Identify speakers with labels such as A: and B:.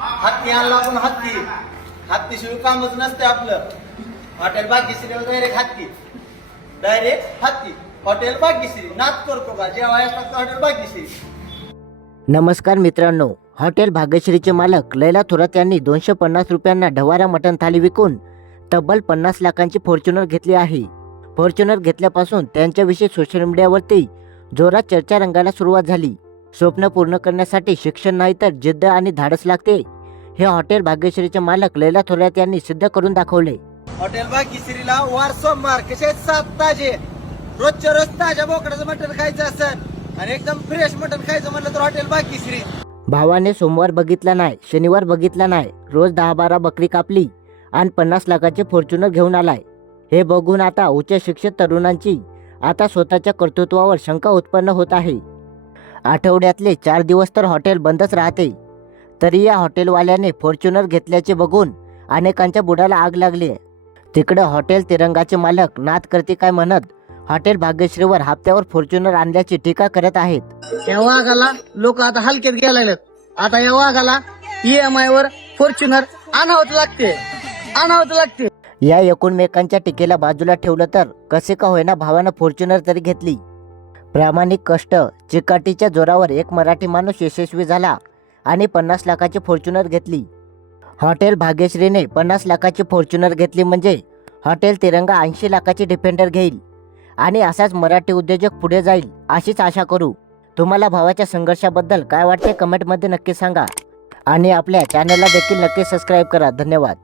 A: हत्ती आणला आपण हत्ती. हत्तीशिवाय कामच नसते आपलं. हॉटेल भाग्यश्री डायरेक्ट हत्ती. डायरेक्ट हत्ती. हॉटेल भाग्यश्री. नाच करतो का? जेव्हा असतात हॉटेल भाग्यश्री.
B: नमस्कार मित्रांनो. हॉटेल भाग्यश्रीचे मालक लैला थोरात यांनी दोनशे पन्नास रुपयांना ढवारा मटण थाली विकून तब्बल पन्नास लाखांची फॉर्च्युनर घेतली आहे. फॉर्च्युनर घेतल्यापासून त्यांच्याविषयी सोशल मीडियावरती जोरात चर्चा रंगायला सुरुवात झाली. स्वप्न पूर्ण करण्यासाठी शिक्षण नाही तर जिद्द आणि धाडस लागते. हे हॉटेल भाग्यश्रीचे मालक लैला थोरात यांनी सिद्ध करून दाखवले.
A: हॉटेल भाग्यश्रीला वार सोमवार कसे सात ताजे. रोजच्या रोज ताज्या बोकडाचं मटण खायचं असेल आणि एकदम फ्रेश मटण खायचं म्हणलं तर हॉटेल भाग्यश्री.
B: भावाने सोमवार बघितला नाही शनिवार बघितला नाही रोज दहा बारा बकरी कापली आणि पन्नास लाखाचे फॉर्च्युनर घेऊन आलाय. हे बघून आता उच्च शिक्षित तरुणांची आता स्वतःच्या कर्तृत्वावर शंका उत्पन्न होत आहे. आठवड्यातले चार दिवस तर हॉटेल बंदच राहते. तरी या हॉटेलवाल्याने फॉर्च्युनर घेतल्याचे बघून अनेकांच्या बुडाला आग लागली तिकडे हॉटेल तिरंगाचे मालक नाद करते काय म्हणत हॉटेल भाग्यश्रीवर हप्त्यावर फॉर्च्युनर आणल्याची टीका करत आहेत.
C: या वाघाला लोक आता हलक्यात गेलेले आता या वाघाला ईएमआय वर फॉर्च्युनर आणावंच लागते. आणावंच लागते.
B: या एकूणमेकांच्या टीकेला बाजूला ठेवलं तर कसे का होईना भावानं फॉर्च्युनर तरी घेतली प्रामाणिक कष्ट चिकाटीच्या जोरावर एक मराठी माणूस यशस्वी झाला आणि पन्नास लाखाची फॉर्च्युनर घेतली. हॉटेल भाग्यश्रीने पन्नास लाखाची फॉर्च्युनर घेतली म्हणजे हॉटेल तिरंगा ऐंशी लाखाची डिफेंडर घेईल. आणि असाच मराठी उद्योजक पुढे जाईल अशीच आशा करू. तुम्हाला भावाच्या संघर्षाबद्दल काय वाटते कमेंटमध्ये नक्की सांगा. आणि आपल्या चॅनलला देखील नक्की सबस्क्राईब करा. धन्यवाद.